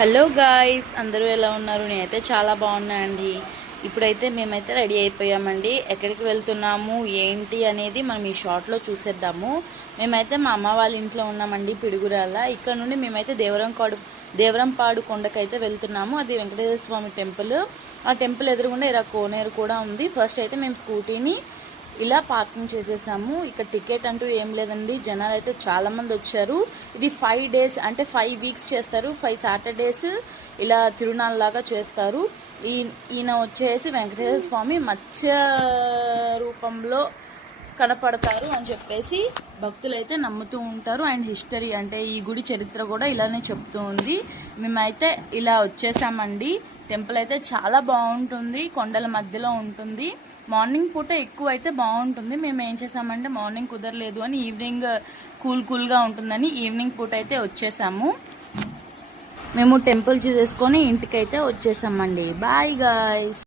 Hello guys, అందరూ ఎలా ఉన్నారు? నేనైతే చాలా బాగున్నానండి. ఇప్పుడైతే మేమైతే రెడీ అయిపోయామండి. ఎక్కడికి వెళ్తున్నాము ఏంటి అనేది మనం ఈ షార్ట్లో చూసేద్దాము. మేమైతే మా అమ్మ వాళ్ళ ఇంట్లో ఉన్నామండి, పిడుగురాల. ఇక్కడ నుండి మేమైతే దేవరంపాడు కొండకైతే వెళ్తున్నాము. అది వెంకటేశ్వర స్వామి టెంపుల్. ఆ టెంపుల్ ఎదురుగుండా ఇలా కోనేరు కూడా ఉంది. ఫస్ట్ అయితే మేము స్కూటీని ఇలా పార్కింగ్ చేసేసాము. ఇక్కడ టికెట్ అంటూ ఏం లేదండి. జనాలు అయితే చాలామంది వచ్చారు. ఇది 5 days అంటే 5 weeks చేస్తారు. 5 Saturdays ఇలా తిరునాళ్ళలాగా చేస్తారు. ఈయన వచ్చేసి వెంకటేశ్వర స్వామి మత్స్య రూపంలో కనపడతారు అని చెప్పేసి భక్తులైతే నమ్ముతూ ఉంటారు. అండ్ హిస్టరీ అంటే ఈ గుడి చరిత్ర కూడా ఇలానే చెప్తూ ఉంది. మేమైతే ఇలా వచ్చేసామండి. టెంపుల్ అయితే చాలా బాగుంటుంది, కొండల మధ్యలో ఉంటుంది. మార్నింగ్ పూట ఎక్కువ అయితే బాగుంటుంది. మేము ఏం చేసామంటే మార్నింగ్ కుదరలేదు అని ఈవినింగ్ కూల్గా ఉంటుందని ఈవినింగ్ పూట అయితే వచ్చేసాము. మేము టెంపుల్ చూసేసుకొని ఇంటికైతే వచ్చేసామండి. Bye guys.